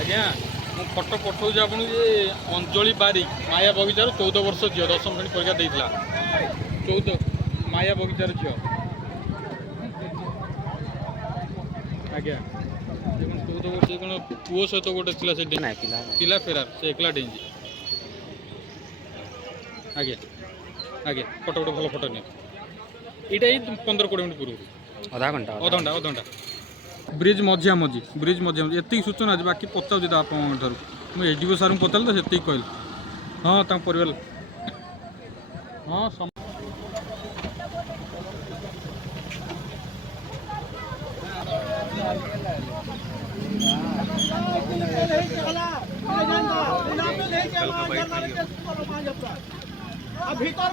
आज्ञा मु फटो पठाऊँ आपन ये अंजलि बारिक माया बगीचार 14 वर्ष झील 10वीं श्रेणी परीक्षा देता 14 माया बगीचार झील आज्ञा 14 वर्ष कौन पुओ सहित गोटे से पिला फेरार से एकला डेंजी आज्ञा आज्ञा फटो गोटे भल फटो नहीं यहाँ 15-20 मिनट पूर्व अधा ब्रिज मझिया मझी एति सूचना आज बाकी पचाऊँ तो आप मुझे एसडीओ सार को पचार तो से कहल हाँ परिवार हाँ भीतर